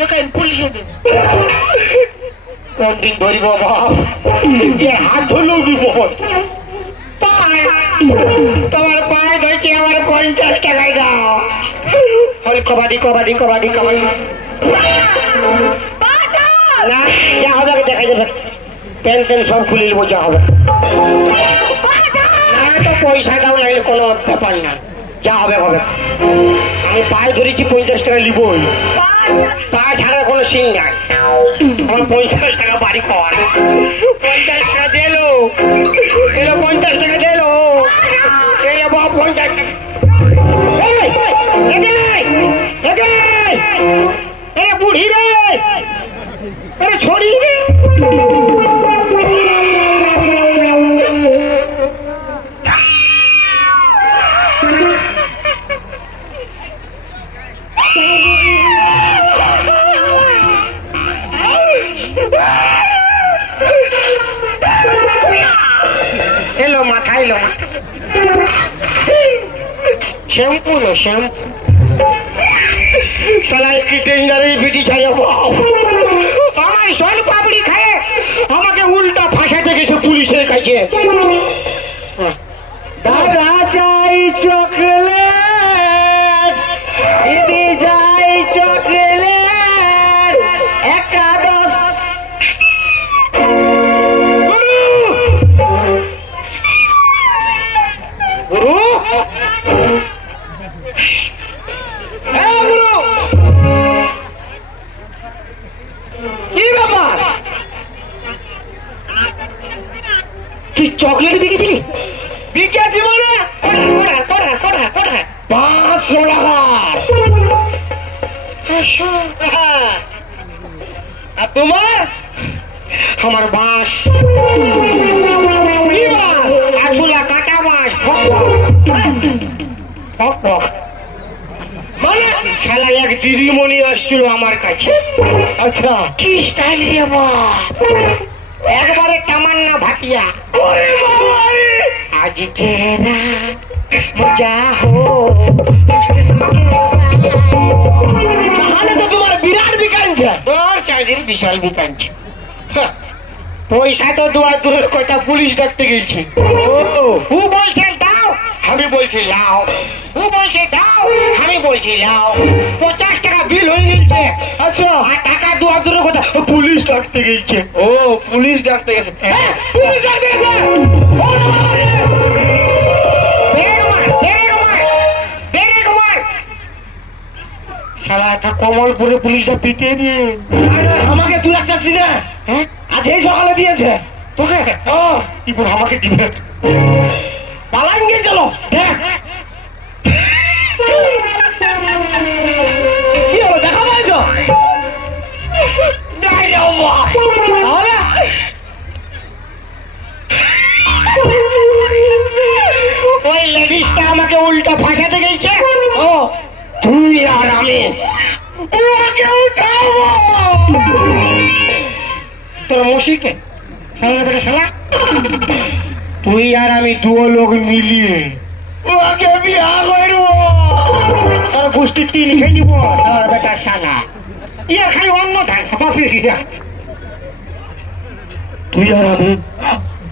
তোকে আমি পুলিশে দেবো। কোন দিন ধরিব বাপ, হাত ধরলেও বিপদ। তোমার পায়ে ধরছি, আমার 50 টাকায় দাও। কবাডি কবাডি কবাডি কবাডি না, যা হবে দেখা যাবে। প্যান্ট প্যান্ট সব খুলে নেবো, যা হবে। না তো পয়সাটাও লাগলে কোনো ব্যাপার না, যা হবে হবে। আমি পায়ে ধরেছি, 50 টাকা নিবই। পা ছাড়া কোনো সিং নাই। আমার 50 টাকা বাড়ি খাওয়ার। 50 টাকা দিলো, 50 টাকা দিলো, 50 টাকা। বুড়ি রে, ছড়ি রে। এলো মাথা, এলো শ্যাম্পু লো শ্যাম্পু। শালা কি ডেঞ্জারের বিটি চাই। আমার সোন পাপড়ি খায় আমাকে উল্টা ফাঁসাতে গেছে পুলিশের কাছে। দাদা চাই চকলেট, দিদি চাই চকলেট, একাদশ। গুরু, কি ব্যাপার? তুই চকলেট বিকেছিলি? বিকেছি মানে 500 টাকা। আর তোমার? আমার বাঁশ। কি বাঁশ? আছুলা কাটা বাঁশ। মানে খেলা এক দিদিমণি আসছিল আমার কাছে। আচ্ছা, কি স্টাইল রে বাপ, একবারে তামান্না ভাটিয়া। আজকে রাত মজা হো। তাহলে তো তোমার বিরাট বিকাঞ্ছে। তোর চাইদিন বিশাল বিকাঞ্ছে। পয়সা তো দুয়ার দূরের কথা, পুলিশ ডাকতে গেছি। ও বলছে দাও, আমি বলছি লাও। ও বলছে দাও, আমি বলছি লাও। 50 টাকা বিল হয়ে গেছে। আচ্ছা, আর টাকা দুয়ার দূরের কথা, পুলিশ ডাকতে গেছে। ও পুলিশ ডাকতে গেছে, পুলিশ ডাকতে গেছে। কমলপুরে পুলিশটা পিটিয়ে দিয়ে আমাকে 2-1টা চিনে। আজ এই সকালে দিয়েছে তোকে। কি বল আমাকে দিবে? পালান গিয়ে চলো দেখ। কি হলো, দেখা পাইছো? ওই লেডিসটা আমাকে উল্টা ফাঁসাতে গেছে। ও তুই আর আমি ওকে উঠাবো। তোর মসিকে শালা, তুই আর আমি দুও লোক মিলিয়ে ওকে বিয়া করব। তোর গোষ্ঠী 3 খেয়ে নিব। বেটা শালা, ইয়া খালি অন্য ধান খাবি। তুই আর আমি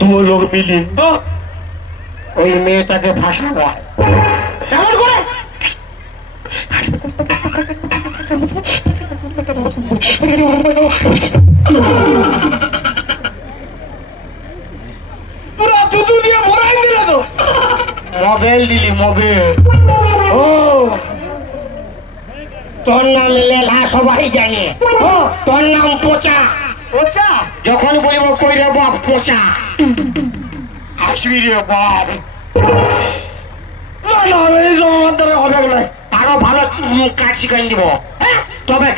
দুও লোক মিলিয়ে ওই মেয়েটাকে ফাঁসাবো। কেমন করে? পুরা দুধু দিয়ে ভরাই দিল তো। মোবাইল দিলি, মোবাইল। ও তোর নাম লেলা সবাই জানে। ও তোর নাম পোচা। পোচা যখন বলব কই রে বাপ পোচা, আসবি রে বাপ। না না, এই জমার দ্বারা হবে না। আরো ভালো কাজ শিখাই দিব। তবে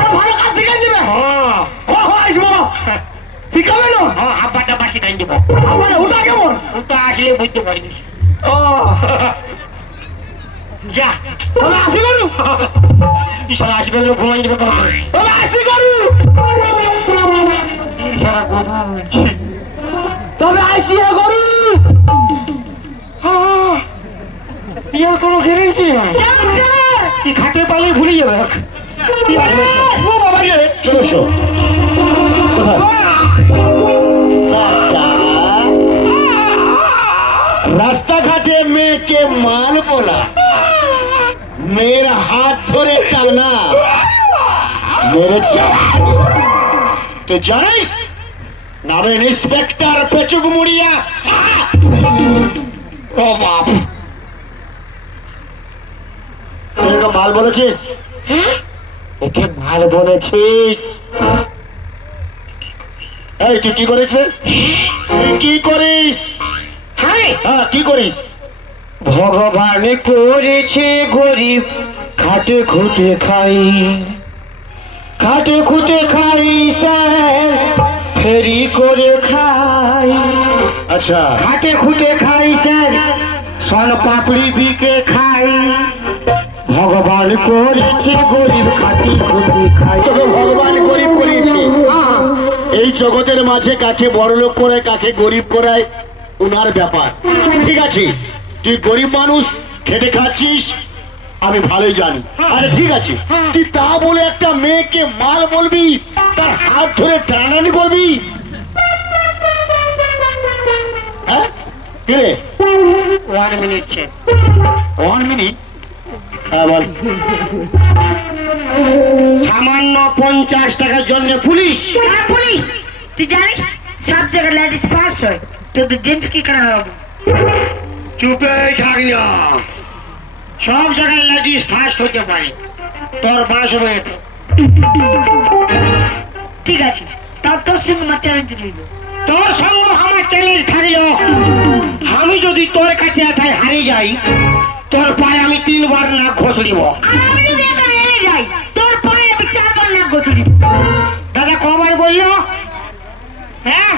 আরো ভালো কাজ শিখাই দিবে। হ্যাঁ আসবো, শিখাবে না? হ্যাঁ, হাব্বাটা বাসি শিখাই দিব। আমার ওটা কেমন? ওটা আসলে বুঝতে পারিস। ও যা, তবে আসি করু। ইশারা আসবে, ঘুমাই যাবে। তবে আসি করু, তবে আসিয়া করু। ইয়ার কোনো গ্যারেন্টি নাই। খাটে পাইলে ভুলে যাবে। চলো শো কোথায় রাস্তাঘাটে মেয়েকে মাল বলা, মেয়ের হাত ধরে টানা, মেরেছে। তুই জানিস নামে ইন্সপেক্টর পেচুক মুড়িয়া। ও বাপ, তুই ওকে মাল বলেছিস? ওকে মাল বলেছিস? এই তুই কি করিস রে? তুই কি করিস? হ্যাঁ কি করিস? ভগবান করেছে গরিব, খাটে খুটে খাই, খাটে খুটে খাই স্যার, ফেরি করে খাই। আচ্ছা, খাটে খুটে খাই স্যার, সন পাপড়ি বিকে খাই। ভগবান করেছে গরিব, খাটে খুটে খাই। তবে ভগবান গরিব করেছে। এই জগতের মাঝে কাকে বড় লোক করায়, কাকে গরিব করায়, উনার ব্যাপার। ঠিক আছে, তুই গরিব মানুষ, খেটে খাচ্ছিস, আমি ভালোই জানি। আরে ঠিক আছে, তুই তা বলে একটা মেয়েকে মাল বলবি, তার হাত ধরে টানাটানি করবি? হ্যাঁ কি রে? 1 মিনিট চেক। 1 মিনিট? হ্যাঁ বল। সামান্য 50 টাকার জন্য পুলিশ? হ্যাঁ পুলিশ। তুই জানিস সব জায়গায় লেডিস ফার্স্ট হয়, তো জেন্টস কি করা হবে? চুপে থাক না। সব জায়গায় লেডিস ফার্স্ট হতে পারে, তোর বাস হবে তো। ঠিক আছে, তাও তোর সঙ্গে আমার চ্যালেঞ্জ রইল। তোর সঙ্গে আমার চ্যালেঞ্জ থাকলো, আমি যদি তোর কাছে এটাই হারিয়ে যাই, তোর পায়ে আমি 3 বার নাক ঘষে দিব। আর আমি যদি এটা হেরে যাই, তোর পায়ে আমি 4 বার নাক ঘষে দিব। দাদা কবার বললো? হ্যাঁ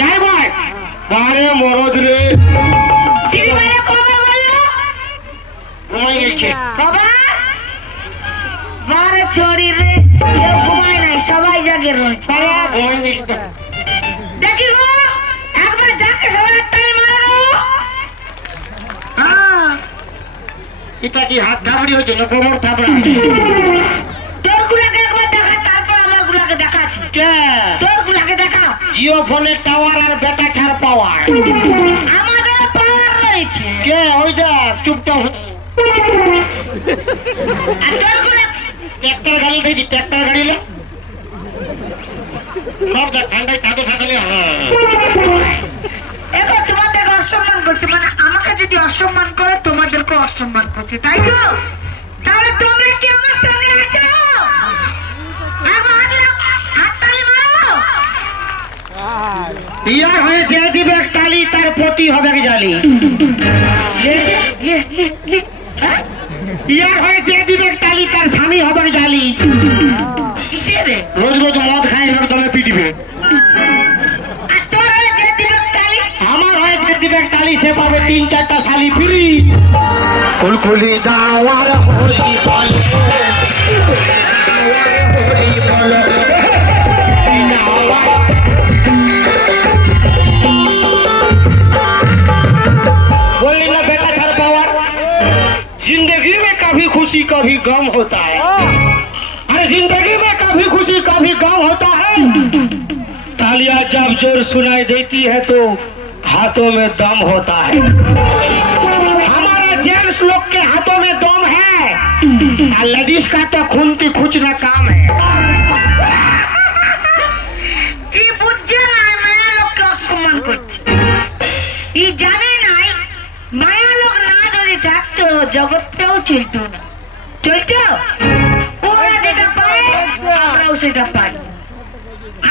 4 বার? বারে মরদ রে, দিদিভাইরা কবার বললো? ঘুমাই গেছে। কবার? বারে ছড়ি রে, কেউ ঘুমায় নাই, সবাই জাগে রয়েছে। ঘুমাই গেছে তো। দেখি গো, একবার জাগে সবাই তালি মারো। হ্যাঁ, এটা কি হাত থাবড়ি হয়েছে না কোমর থাবড়া? তোর গুলাকে একবার দেখা, তারপর আমার গুলাকে দেখাচ্ছি। কে? তোর গুলাকে দেখা। জিও ফোনের টাওয়ার আর বেটা ছাড় পাওয়ার। আমাদের পাওয়ার রয়েছে। কে? ওই দেখ চুপচাপ। আর তোর গুলা ট্রাক্টর গাড়ি দেখি, ট্রাক্টর গাড়ি লো সব দেখ, ঠান্ডায় কাঁদো থাকলে। এবার তোমাদেরকে অসম্মান করছে, মানে আমাকে যদি অসম্মান করে তোমাদেরকে অসম্মান করছে, তাই তো? তাহলে তোমরা কি আমার সঙ্গে আছো? হাততালি মারো। ইয়ার হয়ে যে দিবে তালি, তার প্রতি হবে জালি। হ্যাঁ? ইয়ার হয়ে যে দিবে তালি, তার স্বামী হবে জালি। কিসের রে? রোজ রোজ মদ খাই দমে পিটিবে। আর তোর হয়ে যে দিবে তালি? আমার হয়ে যে দিবে তালি, সে পাবে 3-4টা শালি ফ্রি। কুলকুলি দাওয়ার হরি বল, बोली ना बेटा छर पावर। जिंदगी में कभी खुशी कभी गम होता है। अरे जिंदगी में कभी खुशी कभी गम होता है। तालियां जब जोर सुनाई देती है तो हाथों में दम होता है। हमारा जेंट्स लोग के हाथों में दम है, और लेडीज का तो खून की खुचना काम है। ই বুঝছে না মায়া লোককে অসম্মান করছে। ই জানে নাই মায়া লোক না যদি থাকতো জগৎটাও চলতো না। চলতো? ওরা যেটা পারে আমরাও সেটা পাই।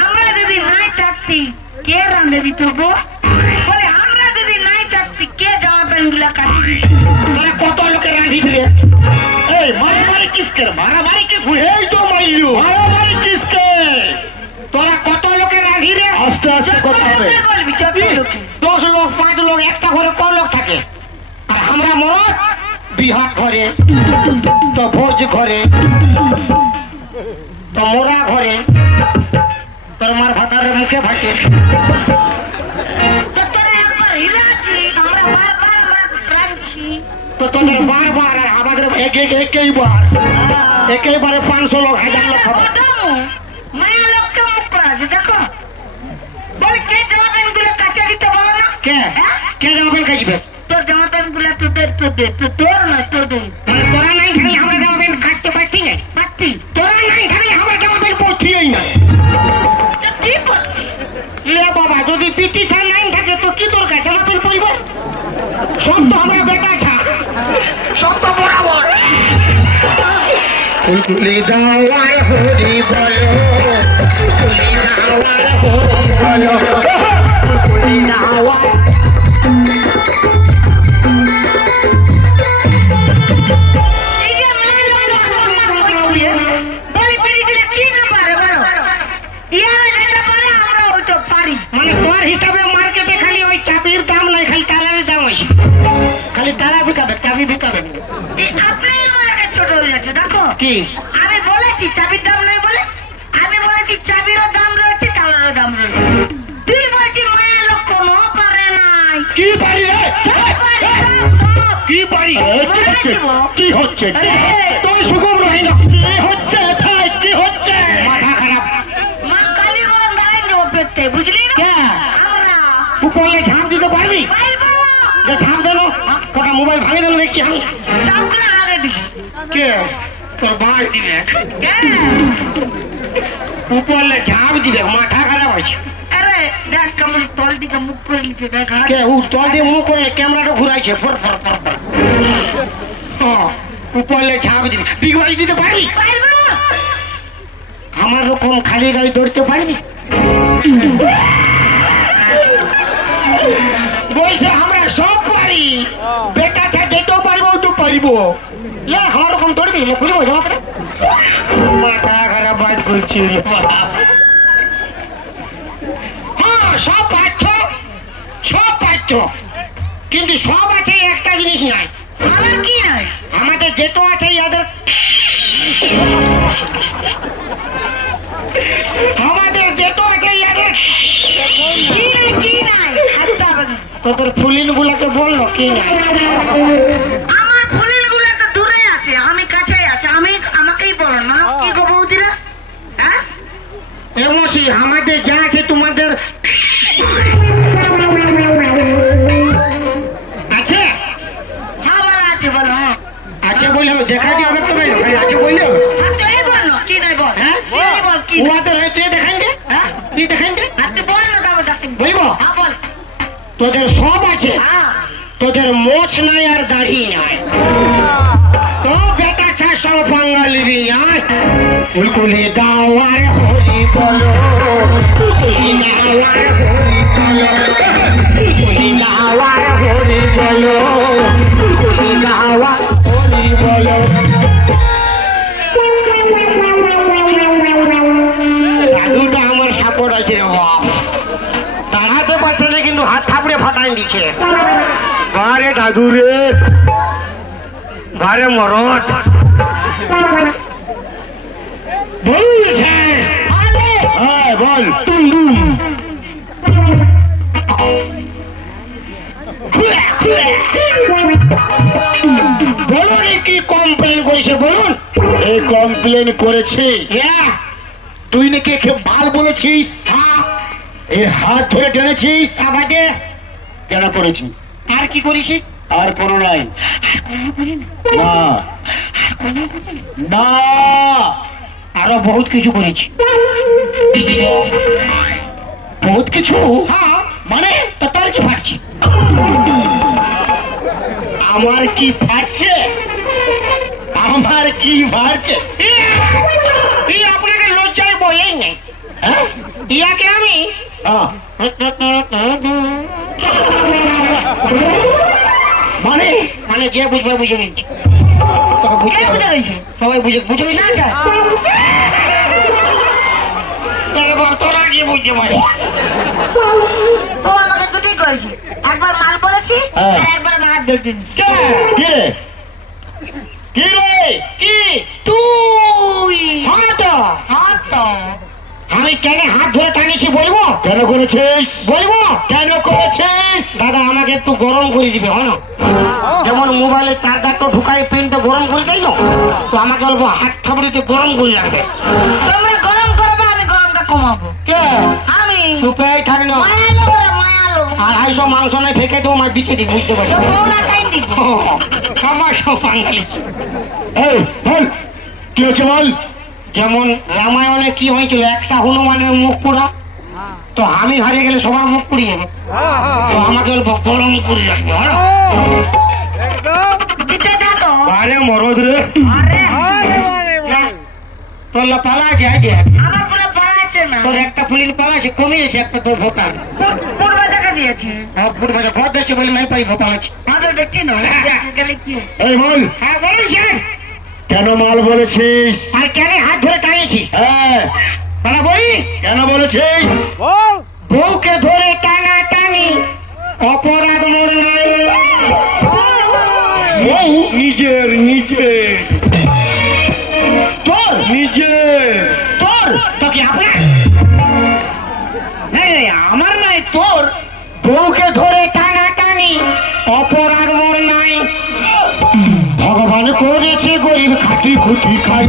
আমরা যদি নাই থাকতি কে রাঁধে দিত গো? বলে আমরা যদি নাই থাকতি কে জামা প্যান্ট গুলা কাটি দিত? মানে কত লোকে রাঁধি দিলে। এই মারামারি কিসকে? মারামারি কে? এই তো মাইলু মারামারি কিসকে? তোরা কত লোকে রাঁধি রে? আস্তে আস্তে কথা হবে। বলবি যত লোক 10 লোক 5 লোক, একটা ঘরে কত লোক থাকে? আর আমরা মরদ বিহা ঘরে, তো ভোজ ঘরে, তো মোরা ঘরে, তোর মার ভাতারের মুখে ভাসে। তো তোরা একবার হিলাচ্ছি, আমরা বারবার আমরা রাঁধছি। তো তোদের বারবার আর আমাদের একইবার 500 লোক 1000 লোক খাবে। কে জামা প্যান্ট কাচবে? তোর জামা প্যান্ট গুলা তোর নয় তোদের। মানে তোরা নাই থাকলে আমরা জামা প্যান্ট কাচতে পারতি না? পারতি? তোরা নাই থাকলে আমরা জামা প্যান্ট পরছিই না। তো কি করছিস? লে বাবা, যদি পিটি ছাড় নাই থাকে তো কি দরকার জামা প্যান্ট পরব? সব তো আমরা বেটা ছাড়, সব তো বরাবর। কুলকুলি যাওয়ার হরি বলো, কুলকুলি যাওয়ার হরি বলো, কুলকুলি যাওয়ার। এই যে মেয়ে লোক অসম্মান করছে, বলি বলি দিলে কি না পারে বলো? ইয়ারা যেটা পারে আমরা ওইটা পারি। মানে তোর হিসাবে মার্কেটে খালি ওই চাবির দাম নাই, খালি তালার দাম আছে। খালি তালা বিকাবে, চাবি বিকাবে না। এই আপনারই আমার কাছে ছোট হয়ে যাচ্ছে, দেখো। কি? আমি বলেছি চাবির দাম নেই বলে, আমি বলেছি চাবিরও দাম রয়েছে, তালারও দাম রয়েছে। তুই বলছি মায়া লোক কোনো পারে নাই। কি পারি রে? সব পারে, সব। কি পারি? কি হচ্ছে? কি হচ্ছে? তুমি সুগম রহি না। কি হচ্ছে ভাই? কি হচ্ছে? মাথা খারাপ। মা কালী বলে দাঁড়াই দেবো পেটে, বুঝলি না? কে? আমরা উপরে ঝাঁপ দিতে পারবি? পারবো। যে ঝাঁপ দিল, কটা মোবাইল ভাঙে দিল দেখছি আমি। সবগুলো আগে দিবি। কে? তোর ভাই দিবে। হ্যাঁ। উপরে ঝাঁপ দিবে, মাথা খারাপ হয়েছে। আরে দেখ কেমন তল দিকে মুখ করে নিচ্ছে, দেখ হাত। কে? ও তল দিয়ে মুখ করে ক্যামেরাটা ঘুরাইছে, ফর ফর ফর ফর। উপরে ঝাঁপ দিবে, বিগ বাজি দিতে পারবি? পারবো। আমার রকম খালি গাড়ি ধরতে পারবি? বলছে আমরা সব পারি, বেটা ছা যেতেও পারবো তো পারিব। লে আমার রকম ধরবি? লে খুলিব জমা করে। মাথা খারাপ বাজ করছি। হ্যাঁ, সব পাচ্ছ, সব পাচ্ছ, কিন্তু সব আছে, একটা জিনিস নাই। আমার কি নাই? আমাদের যেটো আছে ইয়াদের, আমাদের যেটো আছে ইয়াদের। কি নাই? কি নাই? হাতটা হবে না। তোদের ফুলিন গুলাকে বললো কি নাই? আমার ফুলের গুলো তো দূরে আছে, আমি কাছে আছে। আমাকেই বলো না কি গো বৌদিরা? হ্যাঁ, এমসি আমাদের যা আছে তোমাদের আছে। হ্যাঁ বলো আছে, বলো। হ্যাঁ আছে বলে দেখা দিয়ে হবে তুমি আছে বললে আচ্ছা, এই বলো কি নাই বল। হ্যাঁ কি নাই বল, কি নাই? ওয়াদের হয় তুই দেখান দে। হ্যাঁ, তুই দেখান দে। আর তুই বল না তবে দেখেন। বলবো? হ্যাঁ বল। তোদের সব আছে, হ্যাঁ, তোদের মোছ নাই আর দাড়ি নাই। তো বেটা ছা সব বাঙালি আয়। কুলকুলি দাওয়ার হরি বলো, কুলকুলি দাওয়ার হরি বলো, কুলকুলি দাওয়ার হরি বলো, কুলকুলি দাওয়ার হরি বলো। দাদুটা আমার সাপোর্ট আছে রে বাপ। দাঁড়াতে পারছে না কিন্তু হাত থাপড়ে ফাটাই দিচ্ছে। বারে দাদু রে, বারে মরদ বলছে। হ্যাঁ বল। বলুন কি কমপ্লেন করেছে বলুন। এই কমপ্লেন করেছি হ্যাঁ, তুই নাকি একে মাল বলেছিস, হ্যাঁ, এর হাত ধরে টেনেছিস, আবাদে কেন করেছিস? আর কি করেছি? আর কোনো নাই? না না, আরো বহুত কিছু করেছি। বহুত কিছু হ্যাঁ, মানে? তো তোর কি ফাটছি? আমার কি ফাটছে? আমার কি ফাটছে? এই আপনাকে লজ্জায় বলেই নেই। হ্যাঁ? ইয়াকে আমি হ্যাঁ, মানে মানে যে বুঝবে বুঝে নিচ্ছি। তোকে বুঝতে কে হবে। বুঝে গেছে? সবাই বুঝে বুঝে না নিচ্ছি। স্যার, তোরা কি বুঝতে পারছিস? ও আমাকে দুটোই করেছে, একবার মাল বলেছি হ্যাঁ। আর একবার মার ধরতে নিচ্ছি। কে? কি রে? কি রে? কি? তুই হ্যাঁ তো, হ্যাঁ তো আমি কেন হাত ধরে টানিয়েছি বলবো? কেন করেছিস? বলবো? কেন করেছিস? দাদা আমাকে একটু গরম করে দিবে, হয় না? যেমন মোবাইলের চার্জারটা ঢুকাই পেনটা গরম করে দেয় না, তো আমাকে বলবো হাত থাপড়িতে গরম করে রাখবে। তোমরা গরম করবে, আমি গরমটা কমাবো। কে? আমি চুপেই থাকলো। মায়া লোক রে, মায়া লোক, আর আইসো মাংস নাই ফেঁকে দেবো মাছ বিচে দিই বুঝতে পারছি তো বউরা তাই দিব আমার সব বাঙালি এই বল কি হচ্ছে বল। যেমন রামায়ণে কি হয়েছিল একটা হনুমানের মুখ পুরা তো আমি হারিয়ে গেলে সবার মুখ পুড়িয়ে যাবে তো আমাকে অল্প গরম করে রাখবে দিতে থাকো আরে মরদ রে আরে তোর পালা আছে আজ আমার পুরো পাড়াচ্ছে না তোর একটা ফুলির পালা আছে কমিয়েছে একটা তোর ভোটার পূর্ব জায়গা দিয়েছে ফুট বাজা ঘর দেখছে বলে নাই পাই ভোটার আছে আমাদের দেখছি না গেলে কি এই বল হ্যাঁ বলুন স্যার কেন মাল বলেছিস। আর কেন হাত ধরে টানিয়েছি হ্যাঁ পালা বলি কেন বলেছিস। বউকে ধরে টানা টানি অপরাধ মোর নাই বউ নিজের নিজের তোর নিজের তোর তোকে আপনার নাই নাই আমার নাই তোর বউকে ধরে টানা টানি অপরাধ মোর নাই ভগবান করেছে গরিব খাটি খুটি খাই।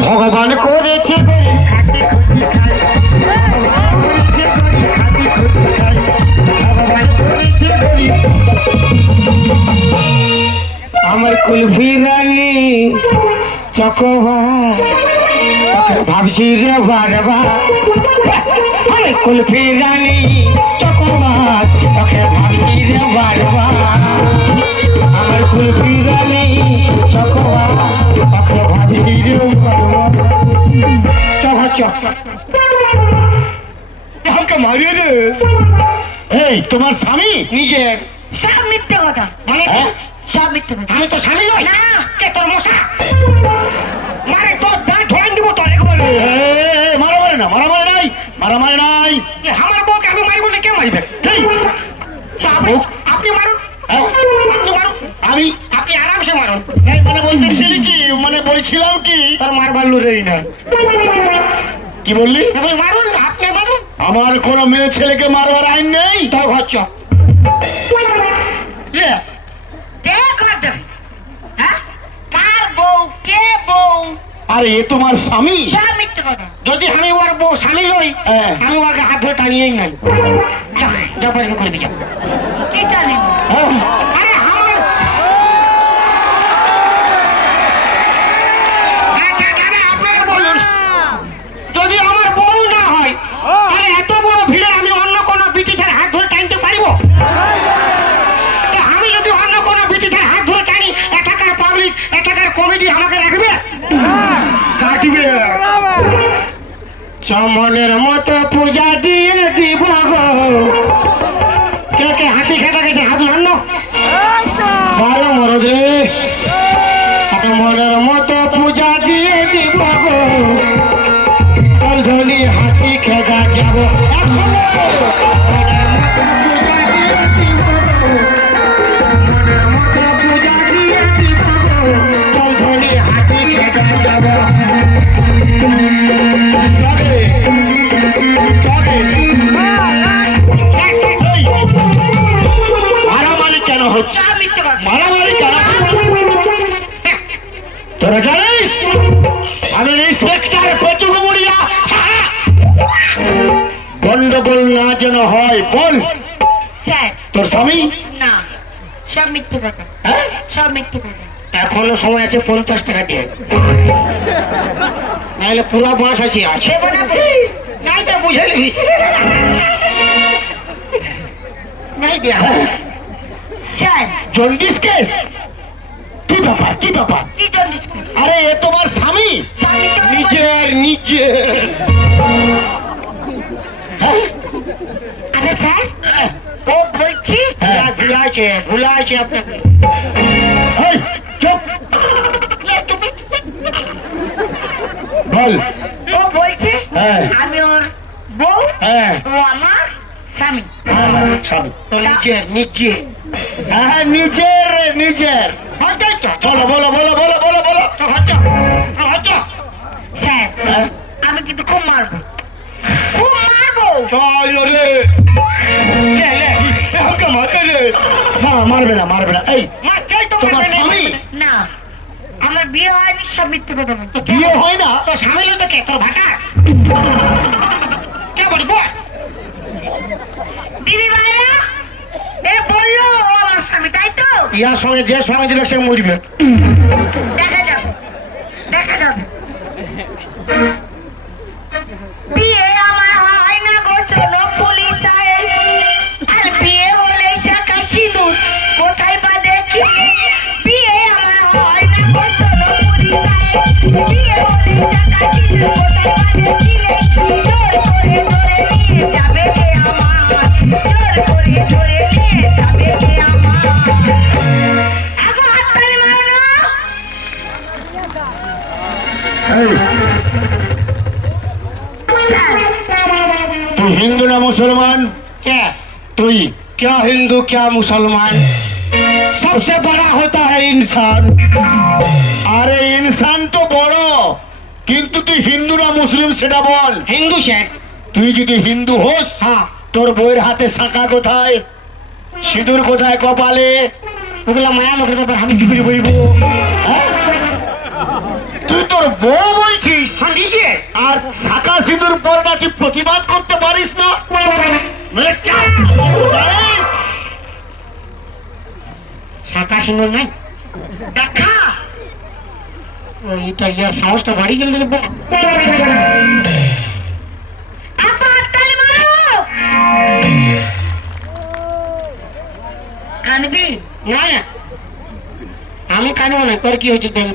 ভগবান করেছে গরিব খাটি খুটি খাই। ভগবান করেছে গরিব। আমার কুলফি রানী চকোবা ভাবছি রে বারবা আমার কুলফি রানী চকোবা তোকে ভাবছি রে বারবা আমার কুলফি রানী চকোবা তোকে ভাবছি রে বারবা চক চক আমাকে মারিয়ে রে। এই তোমার স্বামী নিজের সব মিথ্যে কথা মানে হ্যাঁ? সব মিথ্যে কথা আমি তো স্বামী নই না কে তোর মশা মারে তোর দাঁত ধরে দিব তোর একবারে মারামারি না মারামারি নাই মারামারি নাই। আমার বউকে আমি মারবো না কে মারবে এই, তো আপনি মারুন হ্যাঁ, আপনি মারুন আমি আপনি আরামসে মারুন এই মানে বলতেছিলি কি মানে বলছিলাম কি তোর মারবার লুরেই না কি বললি। আপনি মারুন আপনি মারুন আমার কোনো মেয়ে ছেলেকে মারবার আইন নেই। তোর ঘর চ লে, কে কথা হ্যাঁ কার বউ কে বউ আরে এ তোমার স্বামী। সব মিথ্যে কথা যদি আমি ওর বউ স্বামী লই হ্যাঁ। আমি ওকে হাত ধরে টানিয়েই নাই যা যা পরিষ্কার করবি যা কি জানেন হ্যাঁ, আরে আমার আচ্ছা দাদা আপনারা বলুন যদি আমার বউ না হয় তাহলে এত বড় ভিড়ে আমি অন্য কোনো ব্রিটিশের হাত ধরে টানতে পারিব তা আমি যদি অন্য কোনো ব্রিটিশের হাত ধরে টানি এখানকার পাবলিক এখানকার কমিটি আমাকে রাখবে কাটবে। চমনের মতো পূজা দিয়ে দিব গো কে কে হাতি খেতে গেছে হাত নান্ন ভালো মরদ রে চমনের মতো পূজা দিয়ে দিব গো ধনি হাতি খেদা যাব পূজা দিয়ে দিব গো ধনি হাতি খেদা যাব মারামারি কেন হচ্ছে। সব মিথ্যে কথা মারামারি কেন তোরা জানিস আমি ইন্সপেক্টর পেচুগুমুড়িয়া। গন্ডগোল না যেন হয় বল। স্যার তোর স্বামী না সব মিথ্যে কথা হ্যাঁ? সব মিথ্যে কথা এখনো সময় আছে 50 টাকা দিয়ে নাহলে পুরো বাস আছে আছে নাই তো বুঝে নিবি নাই দিয়া স্যার জন্ডিস কেস কি ব্যাপার কি ব্যাপার। কি জন্ডিস কেস আরে এ তোমার স্বামী সব মিথ্যে কথা নিজের নিজের হ্যাঁ? আরে স্যার হ্যাঁ। ও বলছি হ্যাঁ। ভুলাইছে আপনাকে এই, চুপ বল। ও বলছে হ্যাঁ। আমি ওর বউ হ্যাঁ ও আমার স্বামী হ্যাঁ, স্বামী। তো নিজে হ্যাঁ নিজের নিজের। হয়তো তো বলো বলো বলো বলো বলো বলো। হয়তো স্যার হ্যাঁ? আমি কিন্তু খুব মারবো খুব মারবো চল রে লে, লে, আমাকে মারে রে। না মারবে না মারবে না। এই মারছে তোমার স্বামী? না, আমার বিয়ে হয়নি, সব মিথ্যে কথা বলছে। বিয়ে হয় না? তোর স্বামী তো কে? তোর ভাষা কে বলিস বল? দিদি ভাইরা এ বললো ও আমার স্বামী, তাই তো? ইয়ার সঙ্গে যে সঙ্গে দিবে সে মরবে। দেখা যাবে, দেখা যাবে। বিয়ে আমার হয় না গো শোনো পুলিশ সাহেব, আর বিয়ে হলে শাঁখা সিঁদুর কোথায় বা দেখি? বিয়ে আমার হয় না গো শোনো পুলিশ সাহেব, বিয়ে হলে শাঁখা সিঁদুর কোথায় বা দেখিলে? জোর করে ধরে নিয়ে যাবে কে আমার, জোর করে ধরে নিয়ে যাবে কে আমার। আগো হাততালি মারো না। তুই হিন্দু না মুসলমান? क्या তুই क्या हिंदू क्या मुसलमान? सबसे बड़ा होता है इंसान। আরে ইনসান তো বড়, কিন্তু তুই হিন্দু না মুসলিম সেটা বল। हिंदू से তুই যদি হিন্দু হোস, हाँ তোর বইয়ের হাতে শাঁখা কোথায়, সিঁদুর কোথায় কপালে? ওগুলা মায়া লোকের ব্যাপার আমি কি করে বলবো? হ্যাঁ? তুই তোর বউ বলছিস, সঙ্গীকে আর শাঁখা সিঁদুর পরটা তুই প্রতিবাদ করতে পারিস না? বলে চাপ শাখা সিঁদুর নাই দেখা এটা ইয়ার সাহসটা বাড়ি গেল আপা হাততালি মারো। কানবি? না না আমি কানবো না, তোর কি হয়েছে দেখ।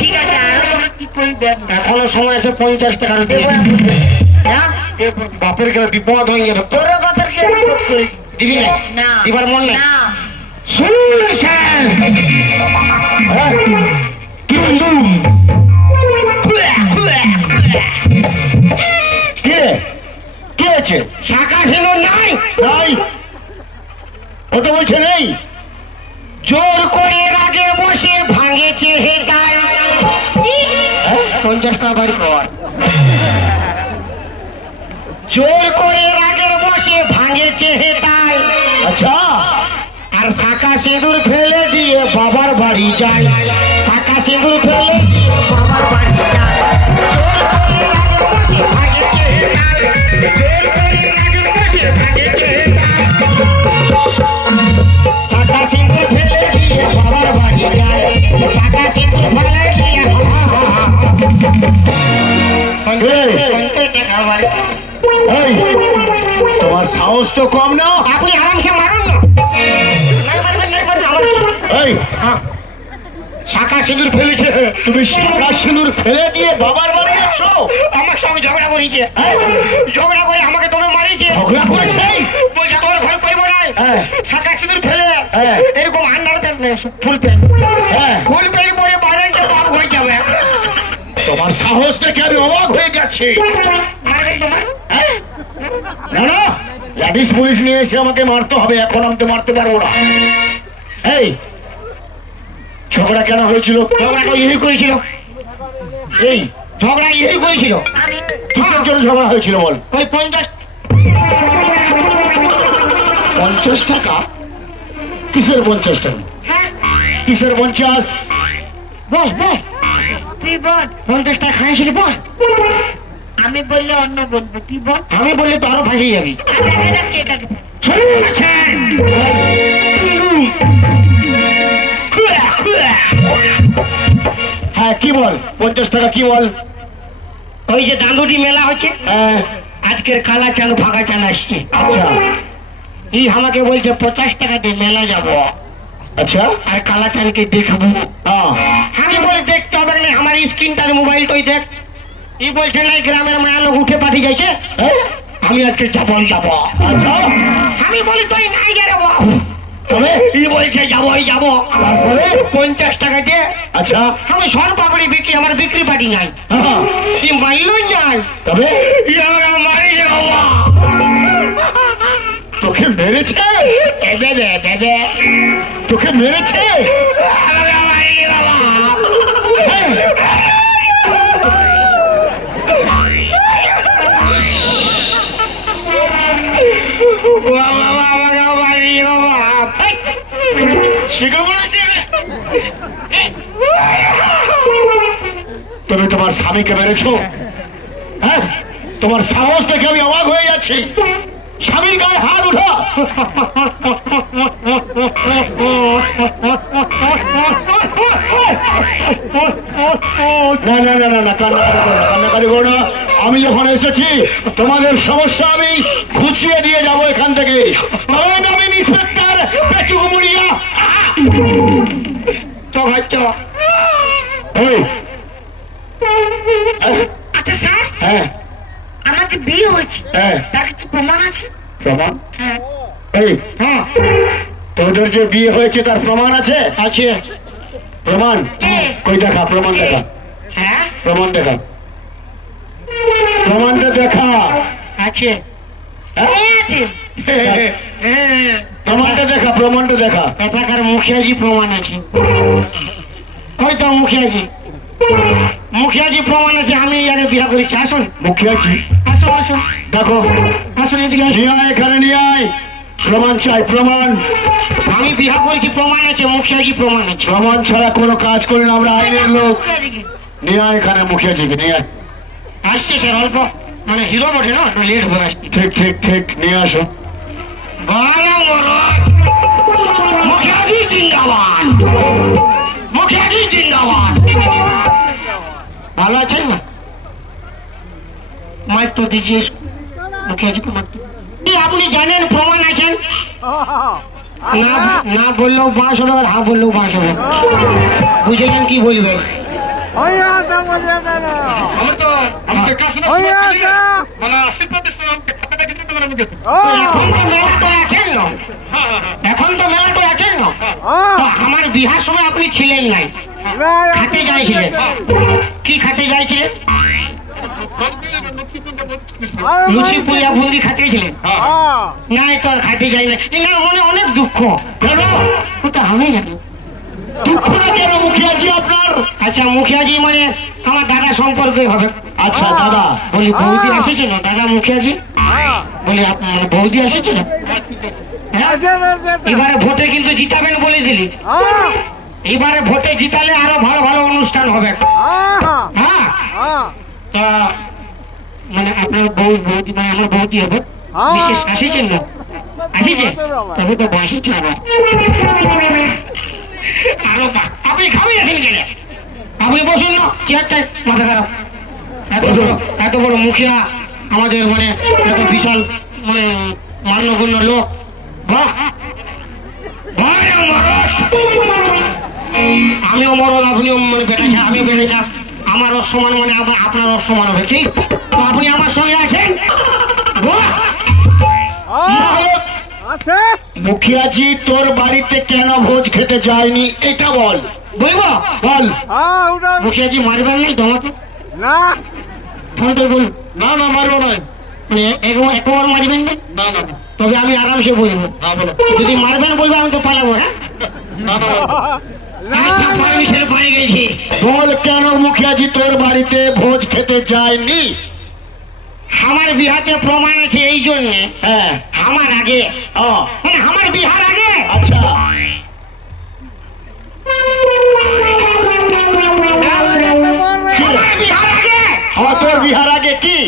ঠিক আছে, আরো কি করি দেখ না। এখনো সময় আছে 50 টাকা দেবো আমি। হ্যাঁ বাপের গেলে বিপদ হয়ে যাবে। তোরও কথা কি আমি বোধ করি? দিবি না? না। দিবার মন নেই? না। শুনছেন হ্যাঁ? কি বলছিস? কে কে আছে? শাখা সিঁদুর নাই? নাই? ও তো বলছে নেই। জোর করে আগে বসে ভাঙেছে হে গায়। 50 টাকা বাড়ি কর। জোর করে আগে বসে ভাঙেছে হে গায়। আচ্ছা, আর শাখা সিঁদুর ফেলে দিয়ে বাবার বাড়ি যায়। শাখা সিঁদুর ফেলে দিয়ে বাবার বাড়ি যায়। জোর করে আগে বসে ভাঙেছে হে গায়। জোর করে আগে বসে ভাঙেছে হে গায়। শাখা সিঁদুর ফেলে দিয়ে বাবার বাড়ি যায়। শাখা সিঁদুর ফেলে দিয়ে এই, তোমার সাহস তো কম না? আপনি আরামসে মারুন না। এই, হ্যাঁ, শাখা সিঁদুর ফেলেছে। তুমি শাঁখা সিঁদুর ফেলে দিয়ে বাবার বাড়ি যাচ্ছ? আমার সঙ্গে ঝগড়া করেছে। ঝগড়া করে আমাকে তোমরা মারিয়েছে। ঝগড়া করেছে? বলছে তোমার ঘর পাইব না। হ্যাঁ। শাখা সিঁদুর ফেলে হ্যাঁ। এরকম আন্ডার প্যান্ট নেই, ফুল প্যান্ট। হ্যাঁ। ফুল প্যান্ট পরে বাইরে গিয়ে বাপ হয়ে যাবে। তোমার সাহস দেখে আমি অবাক হয়ে যাচ্ছি। মারবেন তোমার? হ্যাঁ? না না, ল্যাডিস পুলিশ নিয়ে এসে আমাকে মারতে হবে, এখন আমি তো মারতে পারবো না। এই, ঝগড়া কেন হয়েছিল? ঝগড়াটা ইহি করেছিল। এই, ঝগড়া ইহি করেছিল। কিসের জন্য ঝগড়া হয়েছিল বল? ওই 50 50 টাকা? কিসের 50 টাকা? কিসের 50? বল বল তুই বল। 50 টাকা খাইছিলি বল। আমি বললে অন্য বলবো, তুই বল। আমি বললে তো আরো ফাঁসিয়ে যাবি। দেখা যাক কে কাকে বলে। শুনছেন? হ্যাঁ, কি বল? 50 টাকা কি বল? ওই যে দাঁদুটি মেলা হচ্ছে, হ্যাঁ, আজকের কালা চান ফাঁকা চান আসছে। আচ্ছা ই আমাকে বলছে 50 টাকা দিয়ে মেলা যাবো আচ্ছা, আর কালা চানকে দেখবো। হ্যাঁ, আমি বলে দেখতে হবে না, আমার স্ক্রিনটার মোবাইলটাই দেখ। ই বলছে না গ্রামের মায়া লোক উঠে পাঠিয়ে যাইছে, হ্যাঁ, আমি আজকে যাবই যাবো। আচ্ছা, আমি বলি তুই নাই যাবো। তবে ই বলছে যাবোই যাবো। তারপরে? 50 টাকা দিয়ে আচ্ছা, আমি সর পাপড়ি বিক্রি, আমার বিক্রি পাটি নাই। হ্যাঁ, ই মাইলই নাই। তবে ই আমাকে মারিয়ে বাবা। তোকে মেরেছে? দেবে দেবে তোকে মেরেছে? আমাকে মারিয়ে বাবা। হ্যাঁ, বাবা আমাকে মারিয়ে বাবা। শিখে বলেছে? তুমি তোমার স্বামীকে মেরেছো? হ্যাঁ, তোমার সাহস দেখে আমি অবাক হয়ে যাচ্ছি। স্বামীর গায়ে হাত উঠা। না না না না না, কান্নাকাটি করো না, কান্নাকাটি করো না। আমি যখন এসেছি তোমাদের সমস্যা আমি খুঁচিয়ে দিয়ে যাবো এখান থেকে। আমি ইন্সপেক্টর পেচুকুমুড়িয়া। তো ভাই তো এই, আচ্ছা স্যার, হ্যাঁ আমার যে বিয়ে হয়েছে হ্যাঁ, তার কিছু প্রমাণ আছে? প্রমাণ? হ্যাঁ। এই, হ্যাঁ, তোদের যে বিয়ে হয়েছে তার প্রমাণ আছে? আছে। প্রমাণ? কই দেখা, প্রমাণ দেখা, হ্যাঁ প্রমাণ দেখা, প্রমাণটা দেখা। আছে। হ্যাঁ? এই আছে। হ্যাঁ, প্রমাণটা দেখা, প্রমাণটা দেখা। এটাকার মুখিয়াজি প্রমাণ আছে। ওই তো মুখিয়াজি, মুখিয়াজি প্রমাণ আছে। আমি আগে বিয়ে করেছি। আসুন, মুখিয়াজি, আসুন, আসুন, দেখো, আসুন এদিকে আসুন। নিয়ে আয়, এখানে নিয়ে আয়। প্রমাণ চাই, প্রমাণ। আমি বিয়ে করেছি, প্রমাণ আছে। মুখিয়াজি প্রমাণ আছে। প্রমাণ ছাড়া কোনো কাজ করি না আমরা, আইনের লোক। নিয়ে আয় এখানে মুখিয়াজিকে, নিয়ে আয়। আসছে স্যার, অল্প মানে হিরো বটে না, লেট হয়ে আসছে। ঠিক ঠিক ঠিক, নিয়ে আসো। বারা মরদ, মুখিয়াজি জিন্দাবাদ, মুখিয়াজি জিন্দাবাদ। ভালো আছেন না? মাইক তো দিজিয়ে মুখিয়াজিকে মাইক তো। কি আপনি জানেন প্রমাণ আছেন? না না বললেও বাঁশ হবে, আর হ্যাঁ বললেও বাঁশ হবে। বুঝেছেন কি বলবে? আমার তো এখন তো মেলাটো আছেন না। তো আমার বিহার সময় আপনি ছিলেন নাই, খাতে যাইছিলেন। কি খাতে যাইছিলেন? লুচি পুরিয়া বুন্দি খাতে ছিলেন? না, তো আর খাতে যাই না। এনার মনে অনেক দুঃখ। কেন? ওটা আমি জানি। দুঃখটা কেন মুখিয়াজি আপনার? আচ্ছা, মুখিয়াজি মানে আমার দাদা সম্পর্কে হবে। আচ্ছা দাদা, বলি বৌদি এসেছে না দাদা মুখিয়াজি? বলি আপনার বৌদি এসেছে না? হ্যাঁ? এবারে ভোটে কিন্তু জিতাবেন বলে দিলি। এবারে ভোটে জিতালে আরো ভালো ভালো অনুষ্ঠান হবে। হ্যাঁ, তা মানে আপনার বৌদি মানে আমার বৌদি হবে। বিশেষ আসেছেন না? আসেছে? তবে তো বাসেছে আবার। আরো আপনি খাবিয়েছেন কেন? আপনি বসুন না, চেয়ারটায় মাথা খারাপ। এত বড় মুখিয়া আমাদের, মানে এত বিশাল মানে মান্যগণ্য লোক। বাহ, আমিও মরদ, আপনিও মানে বেড়েছে, আমিও বেড়েছা। আমার অসমান মানে আপনার অসমান হবে, ঠিক? তো আপনি আমার সঙ্গে আছেন। মুখিয়াজি তোর বাড়িতে কেন ভোজ খেতে যায়নি এটা বল। বলবো? বল। মুখিয়াজি মারবেন নাই তোমাকে? ফোনটা বলুন। না না, মারবো না। মানে একবার মারবেন না? না না তবে আমি আরামসে বলবো। যদি মারবেন বলবো, আমি তো পালাবো। হ্যাঁ, পারমিশন পেয়ে গেছি। বল কেন মুখিয়াজি তোর বাড়িতে ভোজ খেতে যায়নি? আমার বিহাতে প্রমাণ আছে এই জন্য। হ্যাঁ, আমার আগে ও, মানে আমার বিহার আগে। আচ্ছা, আমার বিহার আগে। তোর বিহার আগে কি?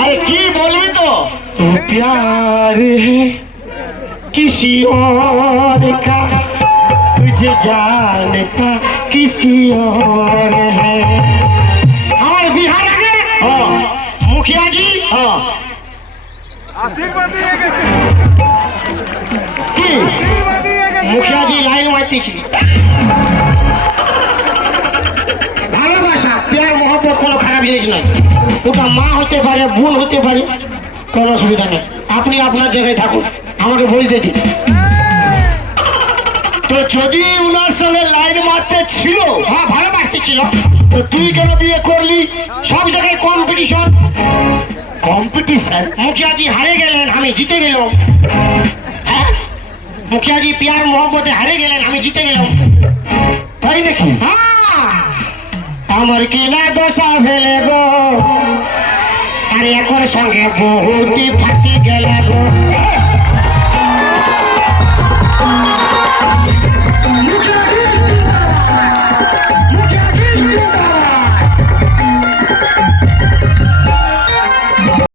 আরে কি বলবি তো? प्यार है किसी और का, तुझे जानता किसी और है। हमारे बिहार आगे मुखिया जी কি? मुखिया जी लाइन मारती थी। ভালোবাসা, প্যার, মহব্বত কোনো খারাপ জিনিস নয়। ওটা মা হতে পারে, বোন হতে পারে, কোনো অসুবিধা নেই। আপনি আপনার জায়গায় থাকুন, আমাকে বলতে দিন। তো যদি উনার সঙ্গে লাইন মারতে ছিল, হ্যাঁ, ভালোবাসতে ছিল। তো তুই কেন বিয়ে করলি? সব জায়গায় কম্পিটিশন। কম্পিটিশন? মুখিয়াজি হারে গেলেন, আমি জিতে গেলাম। হ্যাঁ, মুখিয়াজি প্যার মহব্বতে হারে গেলেন, আমি জিতে গেলাম। তাই নাকি? হ্যাঁ, আমার কিনা দশা ফেলে গো, আর একর সঙ্গে বহুতি ফাঁসি গেল গো।